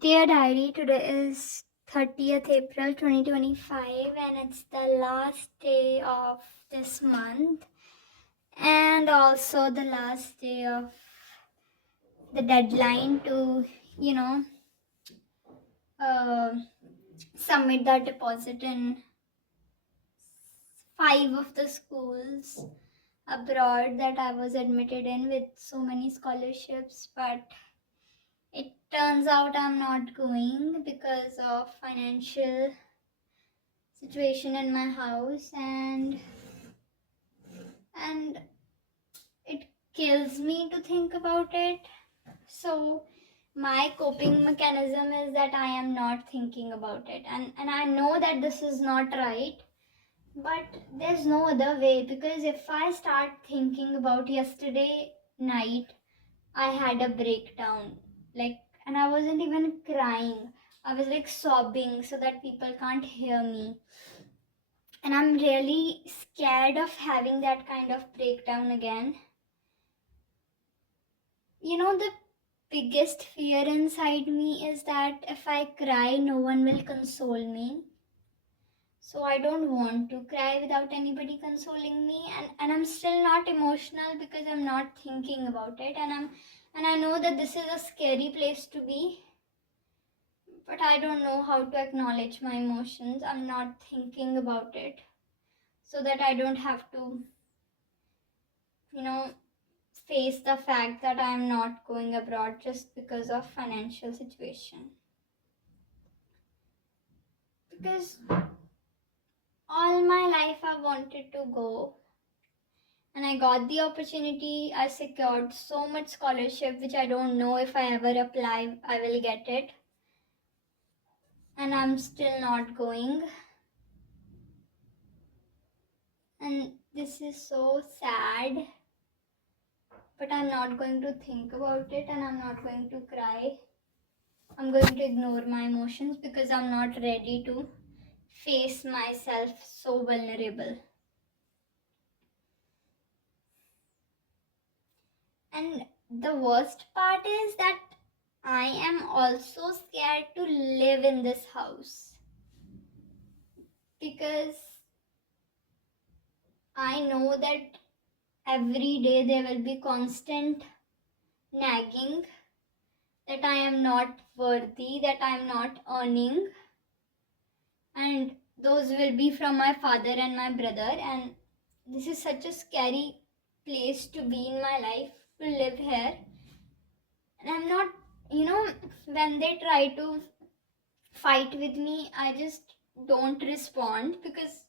Dear Diary, today is 30th April 2025 and it's the last day of this month and also the last day of the deadline to, you know, uh, submit the deposit in 5 of the schools abroad that I was admitted in with so many scholarships, but it turns out I'm not going because of financial situation in my house, and it kills me to think about it. So my coping mechanism is that I am not thinking about it, and I know that this is not right, but there's no other way, because if I start thinking about yesterday night, I had a breakdown, like, and I wasn't even crying, I was like sobbing so that people can't hear me. And I'm really scared of having that kind of breakdown again. The biggest fear inside me is that if I cry, no one will console me. So I don't want to cry without anybody consoling me, and I'm still not emotional because I'm not thinking about it, and I know that this is a scary place to be, but I don't know how to acknowledge my emotions. I'm not thinking about it so that I don't have to, you know, face the fact that I am not going abroad just because of financial situation. Because all my life I wanted to go, and I got the opportunity. I secured so much scholarship which I don't know if I ever apply I will get it, and I'm still not going. And this is so sad, but I'm not going to think about it and I'm not going to cry. I'm going to ignore my emotions because I'm not ready to face myself so vulnerable. And the worst part is that I am also scared to live in this house because I know that every day there will be constant nagging that I am not worthy, that I am not earning, and those will be from my father and my brother. And this is such a scary place to be in my life, to live here. And I'm not, when they try to fight with me, I just don't respond because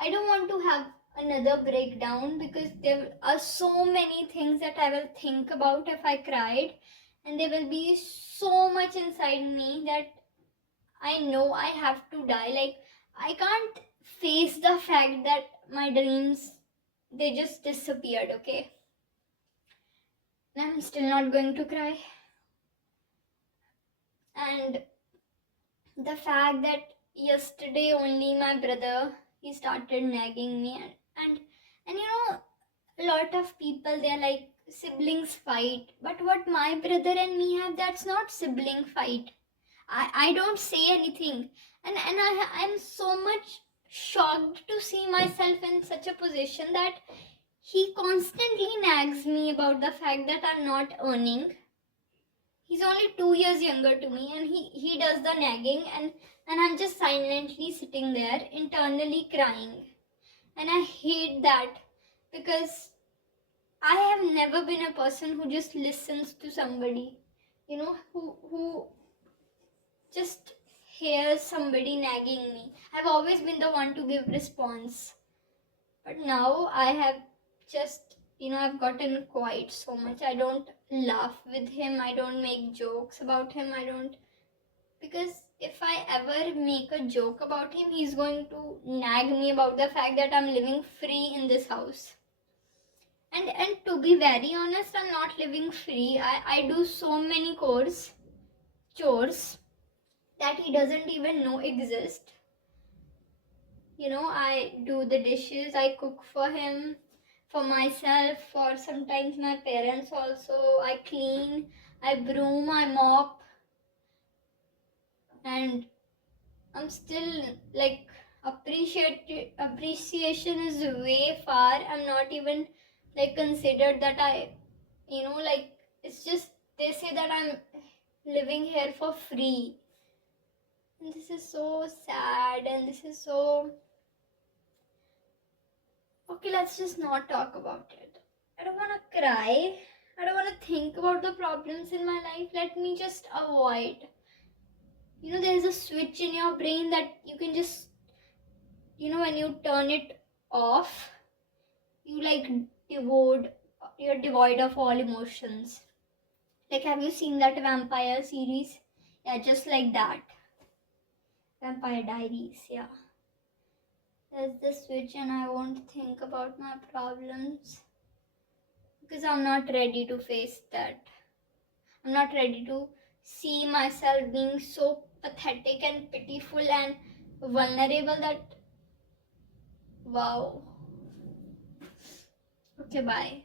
I don't want to have another breakdown, because there are so many things that I will think about if I cried, and there will be so much inside me that I know I have to die. Like, I can't face the fact that my dreams, they just disappeared, okay? And I'm still not going to cry. And the fact that yesterday only my brother, he started nagging me, and a lot of people, they're like, siblings fight, but what my brother and me have, that's not sibling fight. I don't say anything, I'm so much shocked to see myself in such a position that he constantly nags me about the fact that I'm not earning. He's only 2 years younger to me, and he does the nagging, and I'm just silently sitting there internally crying. And I hate that, because I have never been a person who just listens to somebody, who just hears somebody nagging me. I've always been the one to give response. But now I have just, I've gotten quiet so much. I don't laugh with him. I don't make jokes about him. I don't, because if I ever make a joke about him, he's going to nag me about the fact that I'm living free in this house. And to be very honest, I'm not living free. I do so many chores that he doesn't even know exist. I do the dishes, I cook for him, for myself, for sometimes my parents also. I clean, I broom, I mop. and I'm still like appreciation is way far. I'm not even like considered that like it's just they say that I'm living here for free. And this is so sad, and this is so. Okay, let's just not talk about it. I don't want to cry. I don't want to think about the problems in my life. Let me just avoid. There's a switch in your brain that you can just, when you turn it off, you like you're devoid of all emotions. Like, have you seen that vampire series? Yeah, just like that. Vampire Diaries, yeah. There's the switch, and I won't think about my problems because I'm not ready to face that. I'm not ready to see myself being so pathetic and pitiful and vulnerable that wow. Okay, bye.